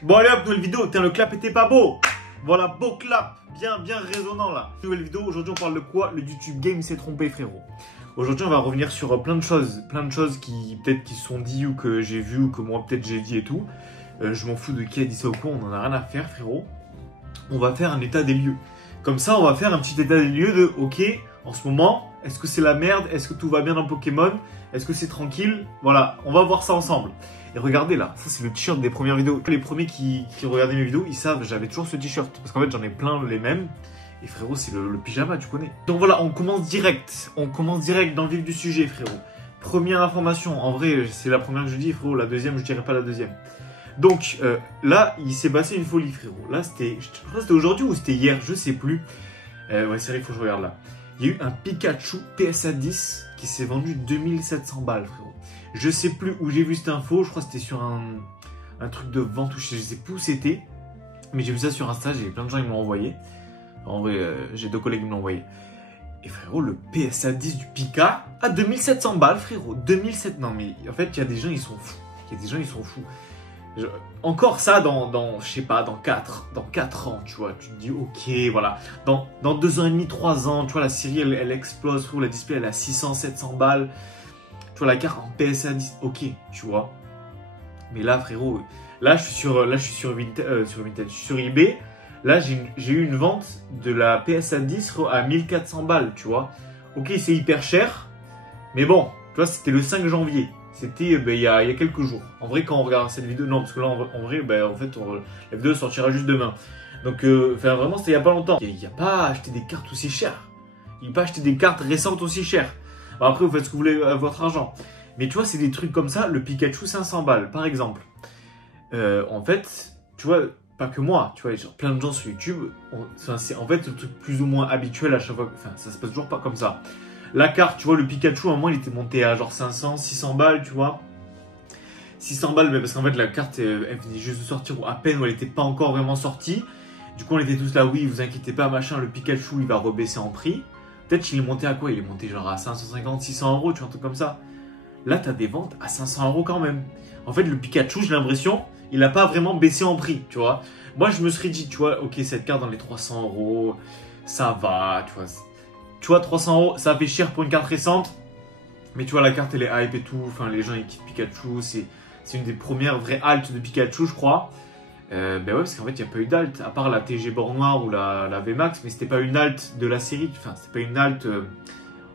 Bon allez hop, nouvelle vidéo, tiens le clap était pas beau. Voilà, beau clap, bien résonnant là. Nouvelle vidéo, aujourd'hui on parle de quoi? Le YouTube Game s'est trompé frérot. Aujourd'hui on va revenir sur plein de choses qui peut-être qui se sont dit ou que j'ai vu ou que moi peut-être j'ai dit et tout. Je m'en fous de qui a dit ça ou quoi, on en a rien à faire frérot. On va faire un état des lieux. Comme ça on va faire un petit état des lieux de ok, en ce moment, est-ce que c'est la merde? Est-ce que tout va bien dans Pokémon? Est-ce que c'est tranquille? Voilà, on va voir ça ensemble. Et regardez là, ça c'est le t-shirt des premières vidéos. Les premiers qui regardaient mes vidéos, ils savent, j'avais toujours ce t-shirt. Parce qu'en fait j'en ai plein les mêmes. Et frérot, c'est le pyjama, tu connais. Donc voilà, on commence direct. On commence direct dans le vif du sujet, frérot. Première information, en vrai, c'est la première que je dis, frérot. La deuxième, je dirais pas la deuxième. Donc là, il s'est passé une folie, frérot. Là, c'était, je crois que c'était aujourd'hui ou c'était hier, je sais plus. Ouais, c'est vrai, il faut que je regarde là. Il y a eu un Pikachu PSA 10 qui s'est vendu 2700 balles, frérot. Je sais plus où j'ai vu cette info, je crois que c'était sur un truc de vente ou je sais plus où c'était. Mais j'ai vu ça sur Insta, j'ai plein de gens qui me l'ont envoyé. En vrai, j'ai deux collègues qui me l'ont envoyé. Et frérot, le PSA 10 du Pika à 2700 balles, frérot. 2700. Non, mais en fait, il y a des gens, ils sont fous. Il y a des gens, ils sont fous. Encore ça je sais pas, dans 4 ans, tu vois. Tu te dis, ok, voilà. Dans 2 ans et demi, 3 ans, tu vois, la série, elle explose, frérot. La display, elle a 600, 700 balles. Tu vois, la carte en PSA 10, ok, tu vois. Mais là, frérot, là, je suis sur eBay. Là, j'ai eu une vente de la PSA 10 à 1400 balles, tu vois. Ok, c'est hyper cher. Mais bon, tu vois, c'était le 5 janvier. C'était il y a quelques jours. En vrai, quand on regarde cette vidéo, non, parce que là, en vrai, en fait, la vidéo sortira juste demain. Donc, vraiment, c'était il n'y a pas longtemps. Il n'y a pas acheté des cartes aussi chères. Il n'y a pas acheté des cartes récentes aussi chères. Bon, après, vous faites ce que vous voulez à votre argent. Mais tu vois, c'est des trucs comme ça. Le Pikachu 500 balles, par exemple. En fait, tu vois, pas que moi, tu vois, genre plein de gens sur YouTube, c'est en fait le truc plus ou moins habituel à chaque fois. Enfin, ça se passe toujours pas comme ça. La carte, tu vois, le Pikachu, à un moment, il était monté à genre 500, 600 balles, tu vois. 600 balles, mais parce qu'en fait, la carte, elle venait juste de sortir, ou à peine, ou elle était pas encore vraiment sortie. Du coup, on était tous là, oui, vous inquiétez pas, machin, le Pikachu, il va rebaisser en prix. Peut-être qu'il est monté à quoi? Il est monté genre à 550, 600 euros, tu vois, un truc comme ça. Là, t'as des ventes à 500 euros quand même. En fait, le Pikachu, j'ai l'impression, il n'a pas vraiment baissé en prix, tu vois. Moi, je me serais dit, tu vois, ok, cette carte dans les 300 euros, ça va, tu vois. Tu vois, 300 euros, ça fait cher pour une carte récente. Mais tu vois, la carte, elle est hype et tout. Enfin, les gens, ils quittent Pikachu. C'est une des premières vraies haltes de Pikachu, je crois. Ben ouais, parce qu'en fait, il n'y a pas eu d'halte. À part la TG Bord Noir ou la VMAX. Mais c'était pas une halte de la série. Enfin, c'était pas une halte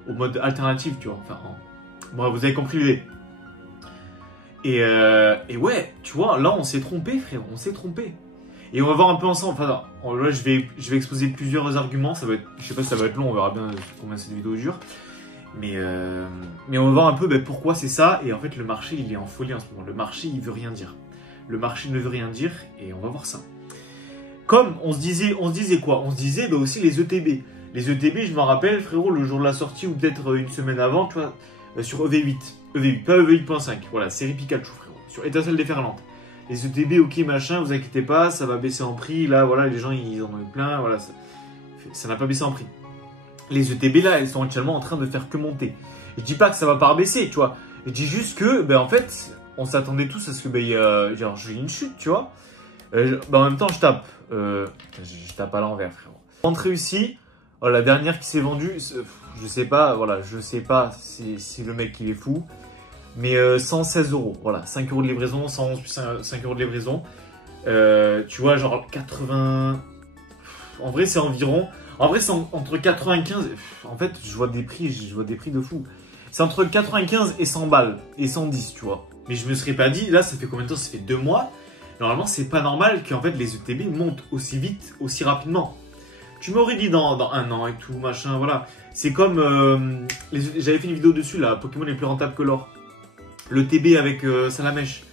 au mode alternatif, tu vois. Enfin, bon, vous avez compris l'idée. Et ouais, tu vois, là, on s'est trompé, frère. On s'est trompé. Et on va voir un peu ensemble. Enfin, là, je vais exposer plusieurs arguments. Ça va être, je sais pas si ça va être long. On verra bien combien cette vidéo dure. Mais on va voir un peu pourquoi c'est ça. Et en fait, le marché, il est en folie en ce moment. Le marché, il veut rien dire. Le marché ne veut rien dire. Et on va voir ça. Comme on se disait quoi? On se disait aussi les ETB. Les ETB, je m'en rappelle, frérot, le jour de la sortie ou peut-être une semaine avant, tu vois, sur EV8. EV8, pas EV8.5. Voilà, série Pikachu, frérot. Sur Étincelle déferlante. Les ETB, ok, machin, vous inquiétez pas, ça va baisser en prix. Là, voilà, les gens, ils en ont eu plein. Voilà, ça n'a pas baissé en prix. Les ETB, là, elles sont actuellement en train de faire que monter. Je dis pas que ça va pas baisser, tu vois. Je dis juste que, en fait, on s'attendait tous à ce que, genre, j'ai une chute, tu vois. En même temps, je tape. Je tape à l'envers, frérot. Vente réussie. Oh, la dernière qui s'est vendue, je sais pas, voilà, je sais pas si le mec il est fou. Mais 116 euros, voilà, 5 euros de livraison, 111 plus 5 euros de livraison. Tu vois, genre 80. En vrai, c'est environ. En vrai, c'est entre 95. En fait, je vois des prix de fou. C'est entre 95 et 100 balles. Et 110, tu vois. Mais je me serais pas dit, là, ça fait combien de temps? Ça fait 2 mois. Normalement, c'est pas normal qu'en fait, les ETB montent aussi vite, aussi rapidement. Tu m'aurais dit dans 1 an et tout, machin, voilà. C'est comme. J'avais fait une vidéo dessus, là, Pokémon est plus rentable que l'or. Le TB avec Salamèche.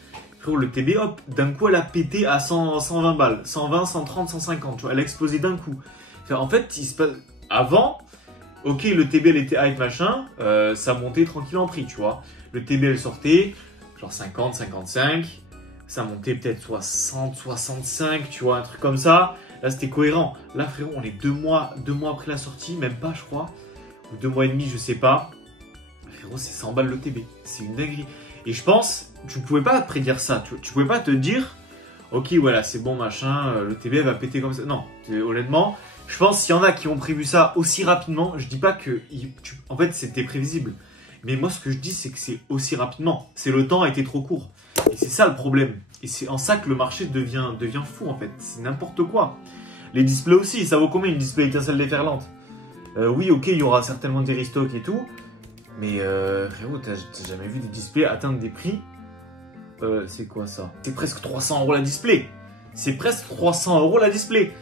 Frérot, le TB, hop, d'un coup, elle a pété à 120 balles. 120, 130, 150, tu vois. Elle a explosé d'un coup. En fait, il se passe. Avant, ok, le TB, elle était hype, machin, ça montait tranquille en prix, tu vois. Le TB, elle sortait, genre 50, 55. Ça montait peut-être 60, 65, tu vois, un truc comme ça. Là, c'était cohérent. Là, frérot, on est 2 mois après la sortie, même pas, je crois. Ou 2 mois et demi, je sais pas. Frérot, c'est 100 balles le TB. C'est une dinguerie. Et je pense, tu ne pouvais pas te prédire ça. Tu ne pouvais pas te dire, ok, voilà, c'est bon, machin, le TB va péter comme ça. Non, honnêtement, je pense qu'il y en a qui ont prévu ça aussi rapidement. Je dis pas que, en fait, c'était prévisible. Mais moi, ce que je dis, c'est que c'est aussi rapidement. C'est le temps a été trop court. Et c'est ça le problème. Et c'est en ça que le marché devient fou, en fait. C'est n'importe quoi. Les displays aussi, ça vaut combien une display étincelle déferlante? Oui, ok, il y aura certainement des restocks et tout. Mais frérot, t'as jamais vu des displays atteindre des prix? C'est quoi ça? C'est presque 300 € la display. C'est presque 300 € la display.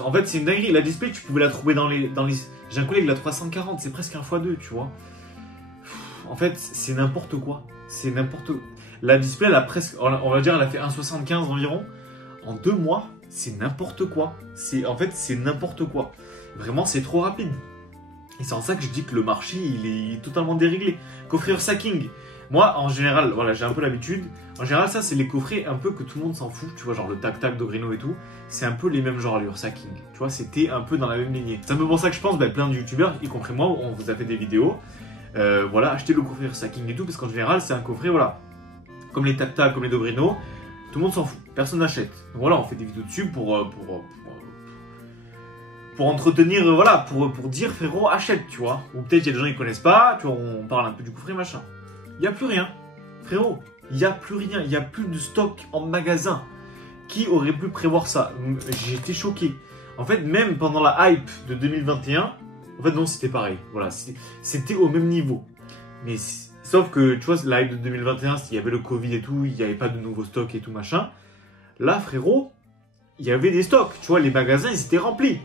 En fait, c'est une dinguerie. La display, tu pouvais la trouver dans les... J'ai un collègue, la 340, c'est presque un x2, tu vois. En fait, c'est n'importe quoi. C'est n'importe quoi. La display, elle a presque... On va dire, elle a fait 1,75 environ. En 2 mois, c'est n'importe quoi. En fait, c'est n'importe quoi. Vraiment, c'est trop rapide. Et c'est en ça que je dis que le marché, il est totalement déréglé. Coffret Ursaking. Moi, en général, voilà, j'ai un peu l'habitude. En général, ça, c'est les coffrets un peu que tout le monde s'en fout. Tu vois, genre le tac-tac d'Ogrino et tout. C'est un peu les mêmes genres, les Ursaking. Tu vois, c'était un peu dans la même lignée. C'est un peu pour ça que je pense, plein de youtubeurs, y compris moi, on vous a fait des vidéos. Voilà, achetez le coffret Ursaking et tout. Parce qu'en général, c'est un coffret, voilà. Comme les tac-tac, comme les d'Ogrino. Tout le monde s'en fout. Personne n'achète. Donc voilà, on fait des vidéos dessus pour entretenir, voilà, pour dire frérot, achète, tu vois. Ou peut-être il y a des gens qui connaissent pas, tu vois, on parle un peu du coffret, machin. Il n'y a plus rien, frérot. Il n'y a plus rien, il n'y a plus de stock en magasin. Qui aurait pu prévoir ça? J'ai été choqué. En fait, même pendant la hype de 2021, en fait non, c'était pareil. Voilà, c'était au même niveau. Mais sauf que, tu vois, la hype de 2021, il y avait le Covid et tout, il n'y avait pas de nouveaux stocks et tout, machin. Là, frérot, il y avait des stocks, tu vois, les magasins, ils étaient remplis.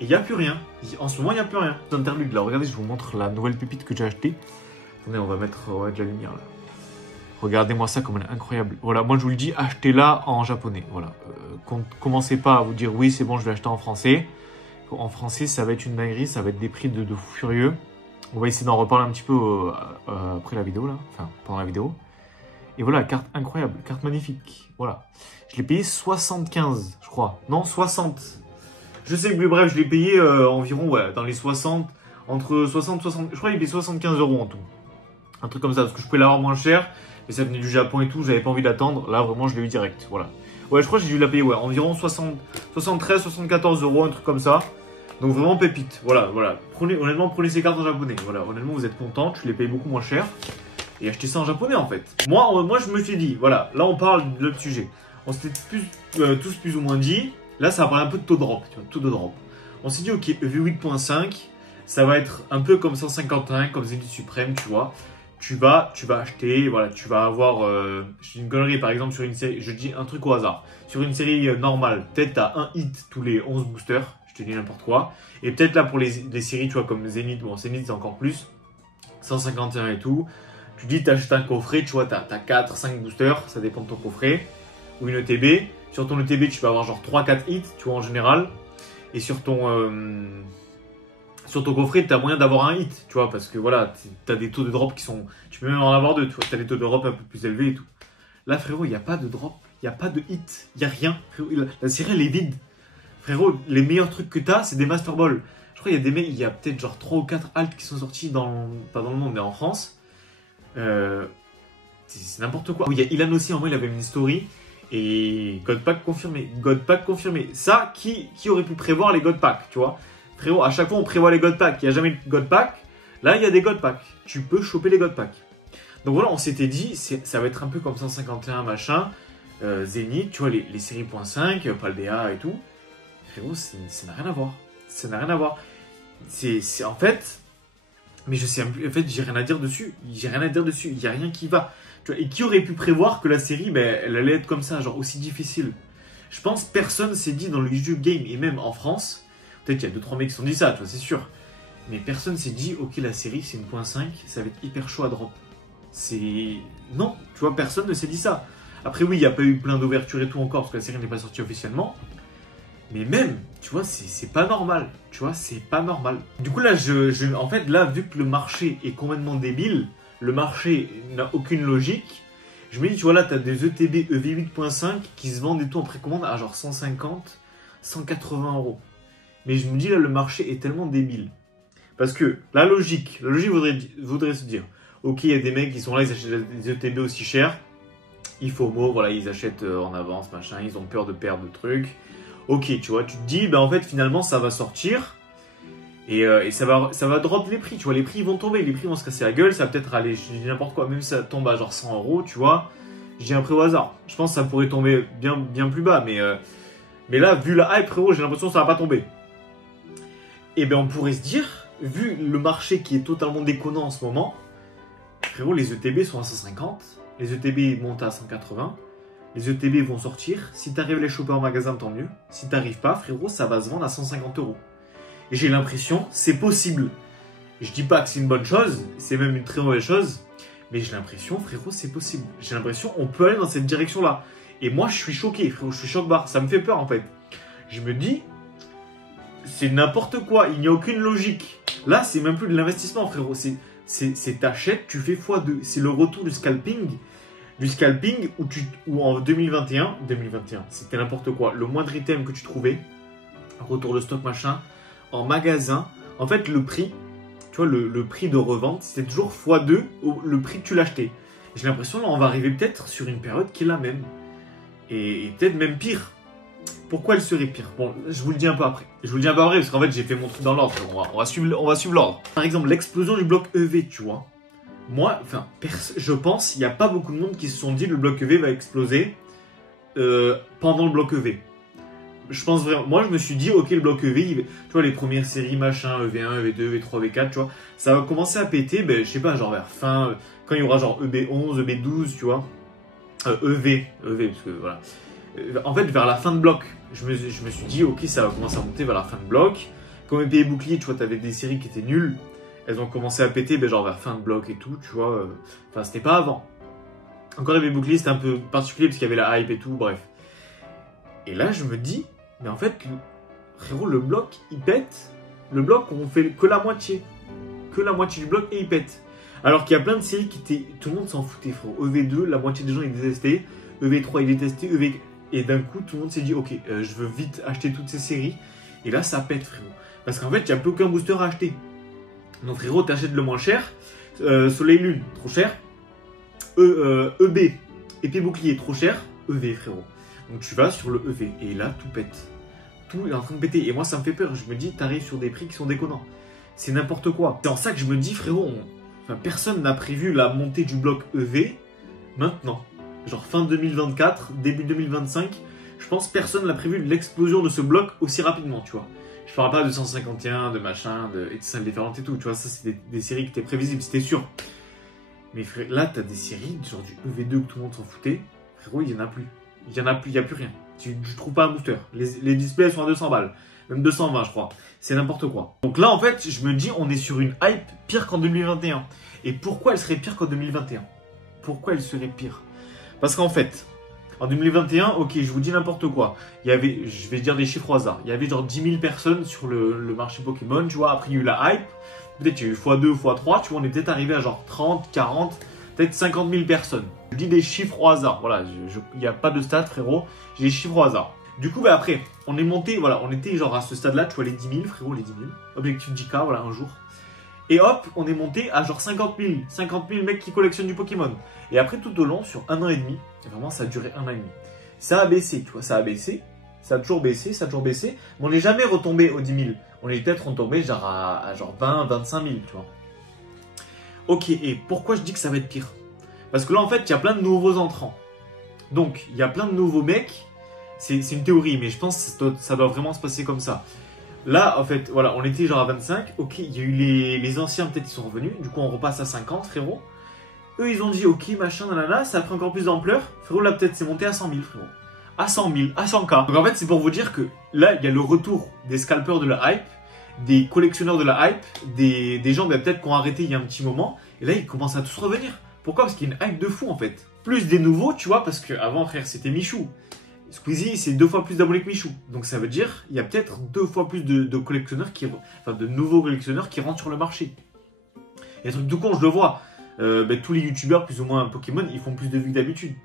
Et il n'y a plus rien. En ce moment, il n'y a plus rien. Interlude, là, regardez, je vous montre la nouvelle pépite que j'ai achetée. Attendez, on va mettre de la lumière, là. Regardez-moi ça comme elle est incroyable. Voilà, moi, je vous le dis, achetez-la en japonais. Voilà. Commencez pas à vous dire, oui, c'est bon, je vais acheter en français. En français, ça va être une dinguerie, ça va être des prix de fou furieux. On va essayer d'en reparler un petit peu après la vidéo, là. Enfin, pendant la vidéo. Et voilà, carte incroyable, carte magnifique. Voilà. Je l'ai payé 75, je crois. Non, 60. Je sais plus, bref, je l'ai payé environ, ouais, dans les 60, entre 60 et 60, je crois qu'il payait 75 € en tout. Un truc comme ça, parce que je pouvais l'avoir moins cher, mais ça venait du Japon et tout, j'avais pas envie d'attendre. Là, vraiment, je l'ai eu direct, voilà. Ouais, je crois que j'ai dû la payer, ouais, environ 73, 74 €, un truc comme ça. Donc vraiment pépite, voilà, voilà. Honnêtement, prenez ces cartes en japonais. Voilà, honnêtement, vous êtes content, tu les payes beaucoup moins cher. Et achetez ça en japonais, en fait. Moi, je me suis dit, voilà, là, on parle de l'autre sujet. On s'était tous plus ou moins dit... Là, ça va parler un peu de taux de drop, tu vois, taux de drop. On s'est dit, ok, EV8.5, ça va être un peu comme 151, comme Zenith Supreme, tu vois. Tu vas acheter, voilà, tu vas avoir, je dis une connerie, par exemple, sur une série, je dis un truc au hasard. Sur une série normale, peut-être tu as un hit tous les 11 boosters, je te dis n'importe quoi. Et peut-être là, pour les séries, tu vois, comme Zenith, bon, Zenith, c'est encore plus, 151 et tout. Tu dis, tu achètes un coffret, tu vois, tu as 4, 5 boosters, ça dépend de ton coffret, ou une ETB. Sur ton ETB, tu vas avoir genre 3-4 hits, tu vois, en général. Et sur ton coffret, tu as moyen d'avoir un hit, tu vois, parce que voilà, tu as des taux de drop qui sont... Tu peux même en avoir deux, tu vois, tu as des taux de drop un peu plus élevés et tout. Là, frérot, il n'y a pas de drop, il n'y a pas de hit, il n'y a rien. Frérot, la série, elle est vide. Frérot, les meilleurs trucs que tu as, c'est des Master Ball. Je crois qu'il y a des mecs, il y a peut-être genre 3 ou 4 alts qui sont sortis pas dans le monde, mais en France. C'est n'importe quoi. Il y a Ilan aussi, en vrai, il avait une story. Et God Pack confirmé. God Pack confirmé. Ça, qui aurait pu prévoir les God Pack, tu vois? Frérot, à chaque fois on prévoit les God Pack. Il n'y a jamais de God Pack. Là, il y a des God Pack. Tu peux choper les God Pack. Donc voilà, on s'était dit, ça va être un peu comme 151 machin. Zenith, tu vois, les séries .5, Paldea et tout. Frérot, ça n'a rien à voir. Ça n'a rien à voir. C'est en fait... Mais je sais plus, en fait, j'ai rien à dire dessus. J'ai rien à dire dessus. Il n'y a rien qui va. Tu vois, et qui aurait pu prévoir que la série, ben, elle allait être comme ça, genre aussi difficile? Je pense que personne s'est dit dans le YouTube game, et même en France, peut-être qu'il y a 2-3 mecs qui se sont dit ça, tu vois, c'est sûr. Mais personne s'est dit, ok, la série, c'est une .5, ça va être hyper chaud à drop. Non, tu vois, personne ne s'est dit ça. Après, oui, il n'y a pas eu plein d'ouverture et tout encore, parce que la série n'est pas sortie officiellement. Mais même, tu vois, c'est pas normal. Tu vois, c'est pas normal. Du coup, là, en fait, là, vu que le marché est complètement débile, le marché n'a aucune logique, je me dis, tu vois, là, tu as des ETB EV8.5 qui se vendent et tout en précommande à genre 150, 180 €. Mais je me dis, là, le marché est tellement débile. Parce que la logique voudrait se dire, ok, il y a des mecs qui sont là, ils achètent des ETB aussi chers, Ils FOMO, voilà, ils achètent en avance, machin, ils ont peur de perdre de trucs. Ok, tu vois, tu te dis, en fait, finalement, ça va sortir et ça va drop les prix, tu vois, les prix vont tomber, les prix vont se casser la gueule, ça va peut-être aller, je dis n'importe quoi, même si ça tombe à genre 100 euros, tu vois, je dis un prix au hasard. Je pense que ça pourrait tomber bien plus bas, mais là, vu la hype, frérot, j'ai l'impression que ça va pas tomber. Et bien, on pourrait se dire, vu le marché qui est totalement déconnant en ce moment, frérot, les ETB sont à 150, les ETB montent à 180, les ETB vont sortir. Si tu arrives à les choper en magasin, tant mieux. Si tu n'arrives pas, frérot, ça va se vendre à 150 euros. Et j'ai l'impression, c'est possible. Je dis pas que c'est une bonne chose, c'est même une très mauvaise chose, mais j'ai l'impression, frérot, c'est possible. J'ai l'impression, on peut aller dans cette direction-là. Et moi, je suis choqué, frérot, je suis choc-barre. Ça me fait peur, en fait. Je me dis, c'est n'importe quoi, il n'y a aucune logique. Là, c'est même plus de l'investissement, frérot. C'est t'achètes, tu fais x2. C'est le retour du scalping. Où en 2021, c'était n'importe quoi. Le moindre item que tu trouvais, retour de stock, machin, en magasin, en fait, le prix, tu vois, le prix de revente, c'était toujours x2 le prix que tu l'achetais. J'ai l'impression, là, on va arriver peut-être sur une période qui est la même. Et peut-être même pire. Pourquoi elle serait pire? Bon, je vous le dis un peu après. Parce qu'en fait, j'ai fait mon truc dans l'ordre. On va suivre l'ordre. Par exemple, l'explosion du bloc EV, tu vois. Moi, enfin, je pense, il n'y a pas beaucoup de monde qui se sont dit le bloc EV va exploser pendant le bloc EV. Je pense vraiment. Moi, je me suis dit, ok, le bloc EV, tu vois, les premières séries, machin, EV1, EV2, EV3, EV4, tu vois, ça va commencer à péter, ben, je sais pas, genre vers fin, quand il y aura genre EB11, EB12, tu vois, EV, parce que voilà. En fait, vers la fin de bloc, je me suis dit, ok, ça va commencer à monter vers la fin de bloc. Comme épée et bouclier, tu vois, t'avais des séries qui étaient nulles. Elles ont commencé à péter, ben, genre vers fin de bloc et tout, tu vois. Enfin, c'était pas avant. Encore épée et bouclier, c'était un peu particulier parce qu'il y avait la hype et tout, bref. Et là, je me dis, mais en fait, frérot, le bloc, il pète. Le bloc, on fait que la moitié. Que la moitié du bloc et il pète. Alors qu'il y a plein de séries qui étaient. Tout le monde s'en foutait, frérot. EV2, la moitié des gens ils détestaient. EV3, ils détestaient. Et d'un coup, tout le monde s'est dit, ok, je veux vite acheter toutes ces séries. Et là, ça pète, frérot. Parce qu'en fait, il n'y a plus aucun booster à acheter. Donc, frérot, t'achètes le moins cher. Soleil Lune, trop cher. EB, épée bouclier, trop cher. EV, frérot. Donc, tu vas sur le EV. Et là, tout pète. Tout est en train de péter. Et moi, ça me fait peur. Je me dis, t'arrives sur des prix qui sont déconnants. C'est n'importe quoi. C'est en ça que je me dis, frérot, personne n'a prévu la montée du bloc EV maintenant. Genre fin 2024, début 2025. Je pense que personne n'a prévu l'explosion de ce bloc aussi rapidement, tu vois. Je parle pas de 151, de machin, et de salles différentes et tout, tu vois. Ça, c'est des séries qui étaient prévisibles, c'était sûr. Mais frère, là, t'as des séries, genre du EV2 que tout le monde s'en foutait. Frérot, il y en a plus. Il y a plus rien. Tu trouves pas un booster. Les displays sont à 200 balles. Même 220, je crois. C'est n'importe quoi. Donc là, en fait, je me dis, on est sur une hype pire qu'en 2021. Et pourquoi elle serait pire qu'en 2021? Pourquoi elle serait pire? Parce qu'en fait, en 2021, ok, je vous dis n'importe quoi. Il y avait, je vais dire des chiffres au hasard. Il y avait genre 10 000 personnes sur le marché Pokémon, tu vois. Après, il y a eu la hype. Peut-être qu'il y a eu x2, x3, tu vois. On est peut-être arrivé à genre 30, 40, peut-être 50 000 personnes. Je dis des chiffres au hasard. Voilà, il n'y a pas de stats, frérot. J'ai des chiffres au hasard. Du coup, bah après, on est monté, voilà, on était genre à ce stade-là, tu vois, les 10 000, frérot, les 10 000. Objectif 10K, voilà, un jour. Et hop, on est monté à genre 50 000. 50 000 mecs qui collectionnent du Pokémon. Et après, tout au long, sur 1 an et demi, vraiment, ça a duré 1 an et demi. Ça a baissé, tu vois, ça a baissé. Ça a toujours baissé, Mais on n'est jamais retombé aux 10 000. On est peut-être retombé genre à genre 20, 25 000, tu vois. Ok, et pourquoi je dis que ça va être pire? Parce que là, en fait, il y a plein de nouveaux entrants. Donc, il y a plein de nouveaux mecs. C'est une théorie, mais je pense que ça doit vraiment se passer comme ça. Là, en fait, voilà, on était genre à 25. Ok, il y a eu les anciens, peut-être, ils sont revenus. Du coup, on repasse à 50, frérot. Eux, ils ont dit, ok, machin, nanana, ça a pris encore plus d'ampleur. Frérot, là, peut-être, c'est monté à 100 000, frérot. À 100 000, à 100K. Donc, en fait, c'est pour vous dire que là, il y a le retour des scalpers de la hype, des collectionneurs de la hype, des gens, peut-être, qui ont arrêté il y a un petit moment. Et là, ils commencent à tous revenir. Pourquoi? Parce qu'il y a une hype de fou, en fait. Plus des nouveaux, tu vois, parce qu'avant, frère, c'était Michou. Squeezie, c'est 2 fois plus d'abonnés que Michou. Donc ça veut dire il y a peut-être 2 fois plus de collectionneurs de nouveaux collectionneurs qui rentrent sur le marché. Et un truc de con, je le vois. Tous les youtubeurs plus ou moins Pokémon, ils font plus de vues que d'habitude.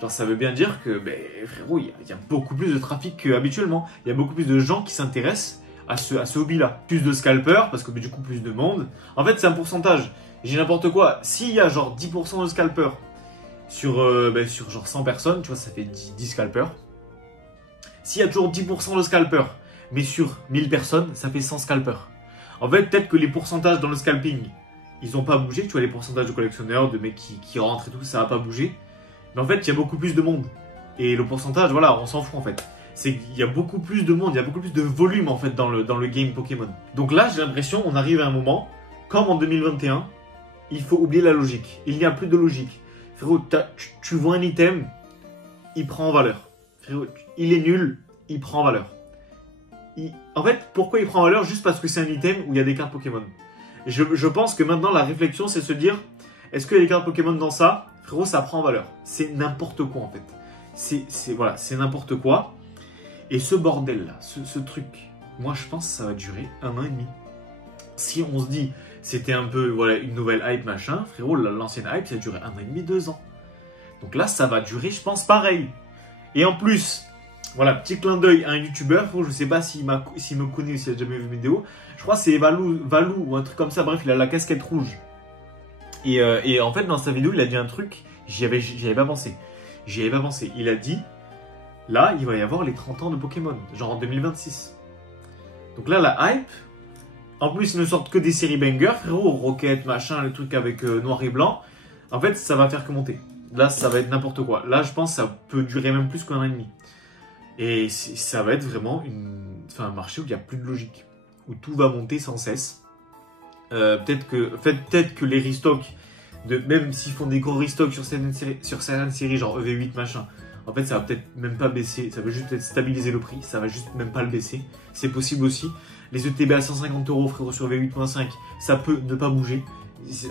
Genre ça veut bien dire que, frérot, il y a beaucoup plus de trafic qu'habituellement. Il y a beaucoup plus de gens qui s'intéressent à ce hobby-là. Plus de scalpers, parce que du coup plus de monde. En fait, c'est un pourcentage. J'ai n'importe quoi. S'il y a genre 10% de scalpers sur genre 100 personnes, tu vois, ça fait 10 scalpers. S'il y a toujours 10% de scalpers, mais sur 1000 personnes, ça fait 100 scalpers. En fait, peut-être que les pourcentages dans le scalping, ils n'ont pas bougé. Tu vois, les pourcentages de collectionneurs, de mecs qui rentrent et tout, ça n'a pas bougé. Mais en fait, il y a beaucoup plus de monde. Et le pourcentage, voilà, on s'en fout en fait. C'est qu'il y a beaucoup plus de monde, il y a beaucoup plus de volume en fait dans le game Pokémon. Donc là, j'ai l'impression, on arrive à un moment, comme en 2021, il faut oublier la logique. Il n'y a plus de logique. Frérot, tu vois un item, il prend en valeur. Frérot, il est nul, il prend en valeur. En fait, pourquoi il prend en valeur? Juste parce que c'est un item où il y a des cartes Pokémon. Je pense que maintenant, la réflexion, c'est se dire, est-ce qu'il y a des cartes Pokémon dans ça? Frérot, ça prend en valeur. C'est n'importe quoi, en fait. C'est n'importe quoi. Et ce bordel-là, ce truc, moi, je pense que ça va durer 1 an et demi. Si on se dit, c'était un peu, voilà, une nouvelle hype, machin, frérot, l'ancienne hype, ça a duré 1 an et demi, 2 ans. Donc là, ça va durer, je pense, pareil. Et en plus, voilà, petit clin d'œil à un youtubeur, je sais pas s'il me connaît ou s'il a jamais vu mes vidéos. Je crois que c'est Valou ou un truc comme ça, bref, il a la casquette rouge. Et en fait, dans sa vidéo, il a dit un truc, j'y avais pas pensé. Il a dit, là, il va y avoir les 30 ans de Pokémon, genre en 2026. Donc là, la hype, en plus, ils ne sortent que des séries bangers, frérot, Rocket, machin, le truc avec noir et blanc. En fait, ça va faire que monter. Là, ça va être n'importe quoi. Là, je pense que ça peut durer même plus qu'1 an et demi. Et ça va être vraiment un marché où il n'y a plus de logique. Où tout va monter sans cesse. Peut-être que les restocks, même s'ils font des gros restocks sur certaines séries, genre EV8 machin, en fait ça va peut-être même pas baisser, ça va juste peut-être stabiliser le prix, ça va juste même pas le baisser. C'est possible aussi. Les ETB à 150 € frérot sur EV8.5, ça peut ne pas bouger.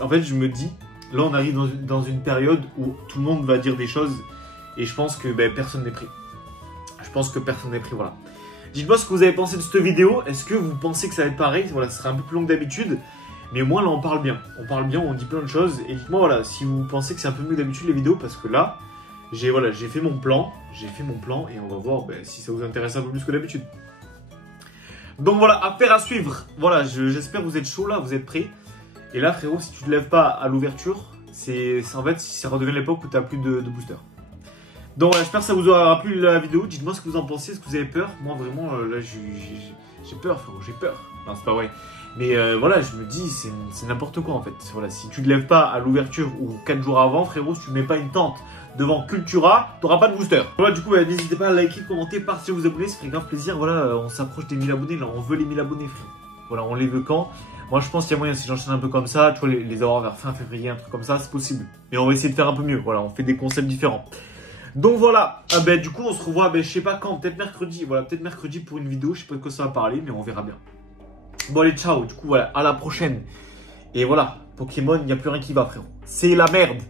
En fait je me dis, là on arrive dans une période où tout le monde va dire des choses et je pense que personne n'est pris. Voilà. Dites-moi ce que vous avez pensé de cette vidéo. Est-ce que vous pensez que ça va être pareil? Voilà, ce sera un peu plus long que d'habitude. Mais au moins là on parle bien. On dit plein de choses. Et dites-moi voilà, si vous pensez que c'est un peu mieux que d'habitude les vidéos. Parce que là, j'ai fait mon plan. Et on va voir si ça vous intéresse un peu plus que d'habitude. Donc voilà, affaire à suivre. Voilà, j'espère que vous êtes chaud là, vous êtes prêts. Et là frérot, si tu te lèves pas à l'ouverture, c'est en fait si ça redevient l'époque où tu n'as plus de booster. Donc voilà, j'espère que ça vous aura plu la vidéo. Dites-moi ce que vous en pensez, est-ce que vous avez peur? Moi vraiment, là j'ai peur frérot, j'ai peur. Non, c'est pas vrai. Mais voilà, je me dis, c'est n'importe quoi en fait. Voilà, si tu ne te lèves pas à l'ouverture ou 4 jours avant, frérot, si tu mets pas une tente devant Cultura, t'auras pas de booster. Voilà, du coup, n'hésitez pas à liker, commenter, partager, vous abonner, ça ferait grave plaisir. Voilà, on s'approche des 1000 abonnés, là, on veut les 1000 abonnés, frérot. Voilà, on les veut quand? Moi, je pense qu'il y a moyen, si j'enchaîne un peu comme ça, tu vois, les avoir vers fin février, un truc comme ça, c'est possible. Mais on va essayer de faire un peu mieux. Voilà, on fait des concepts différents. Donc voilà, du coup on se revoit, je sais pas quand, peut-être mercredi, voilà, peut-être mercredi pour une vidéo, je sais pas de quoi ça va parler, mais on verra bien. Bon allez, ciao, du coup voilà, à la prochaine. Et voilà, Pokémon, il n'y a plus rien qui va frérot, c'est la merde.